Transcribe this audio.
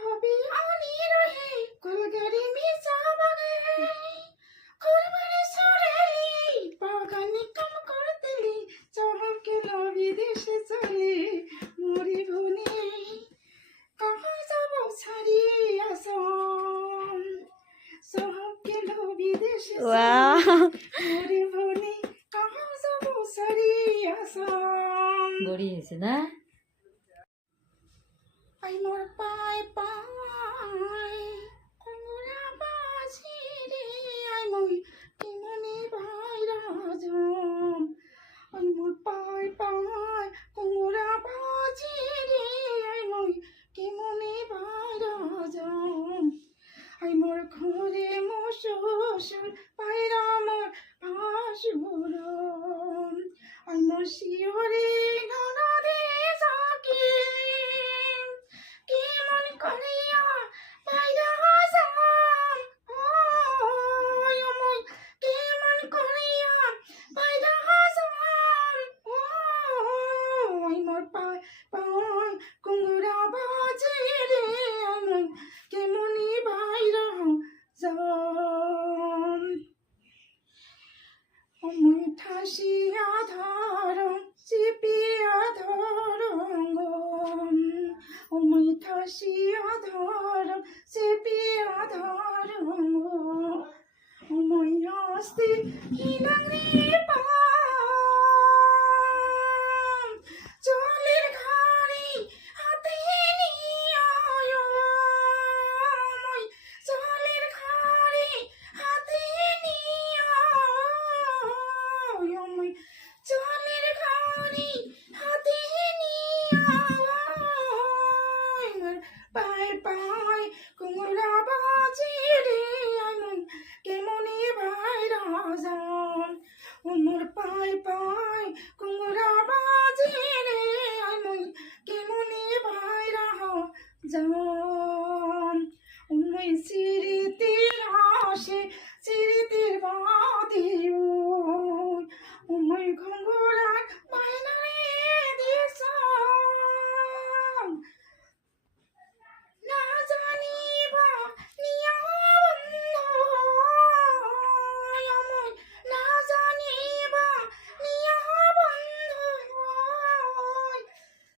হবে অনিরহে কলগারি মিশাবাগে করবারে সরেলি বাগানে কাম করতেলি চহকে বিদেশে চলে মরি ভুনি কাহা যাব ছাড়ি আসাম চহকে বিদেশে মরি ভুনি কাহা যাব ছাড়ি আসাম বড়ি হয়েছে না আই মোর পাই পাই কুমুরা বাজি রে আই মই কিমনি ভাইরা জম আই মোর পাই পাই কুমুরা বাজি রে আই মই কিমনি ভাইরা জম আই মোর ঘরে মশার পায়রা মোর ভাসুরম আই মোর শিওরে ননদে সাকি কেমন করিয়া পায়রা যাম ওই মই কেমন করিয়া পায়রা যাম ওই মোর পায় পায় কুমুরা বাজে রে আমি কেমনি ভাইরা যাম মই ঠাসিয়া ধরম চিপিয়া ধরম মই ঠাসিয়া ধরম চিপিয়া ধরম মই আস্তে হিনাংরি পাম চলের ঘাড়ি হাতে নিয়া মই চলের ঘাড়ি হাতে নিয়া মই চলের ঘাড়ি হাতে নিয়া পায় পায় কুমড়া বাজে রে আমি কেমনি ভাইরা যাম মোর পায় পায় কুমড়া বাজে রে আমি কেমনি ভাইরা যাম